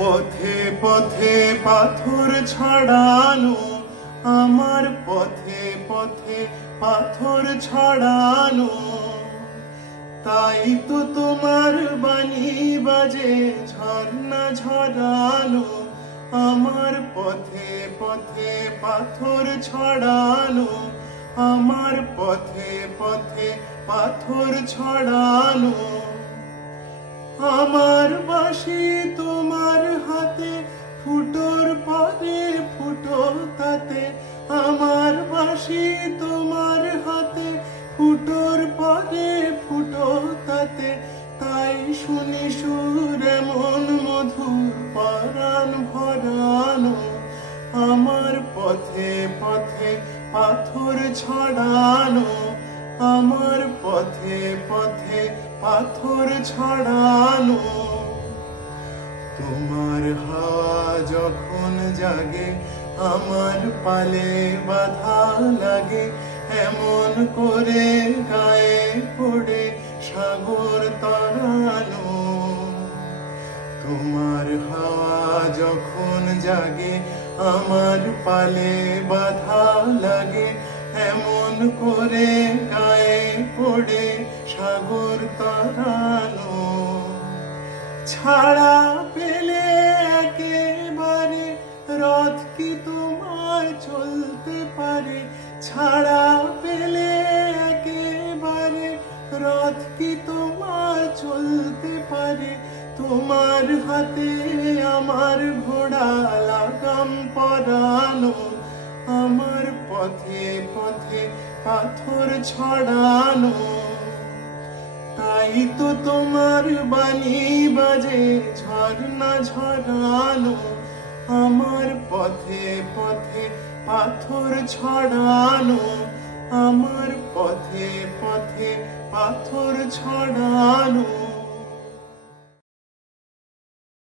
পথে পথে পাথর ছড়ানো, আমার পথে পথে পাথর ছড়ানো। তাই তো তোমার বাণী বাজে ঝর্ণা ঝরানো, আমার পথে পথে পাথর ছড়ানো, আমার পথে পথে পাথর ছড়ানো। আমার বাঁশি তোমার হাতে, ফুটোর পরে ফুটো তাতে, আমার বাঁশি তোমার হাতে, ফুটোর পরে ফুটো তাতে। তাই শুনি সুর এমন মধুর পরাণ ভরানো, আমার পথে পথে পাথর ছড়ানো, আমার পথে পথে পাথর ছড়ানো। তোমার হাওয়া যখন জাগে, আমার পালে বাধা লাগে, এমন করে গায়ে পড়ে সাগর তরানো। তোমার হাওয়া যখন জাগে, আমার পালে বাধা লাগে, এমন করে গায়ে পড়ে সাগর তরানো। ছাড়া পেলে একেবারে রথ কি তোমায় চলতে পারে, ছাড়া পেলে একেবারে রথ কি তোমায় চলতে পারে। তোমার হাতে আমার ঘোড়া লাগাম পরানো, আমার পথে পথে পাথর ছড়ানো। তাই তো তোমার বাণী বাজে ঝর্ণা ঝরানো, আমার পথে পথে পাথর ছড়ানো, আমার পথে পথে পাথর ছড়ানো।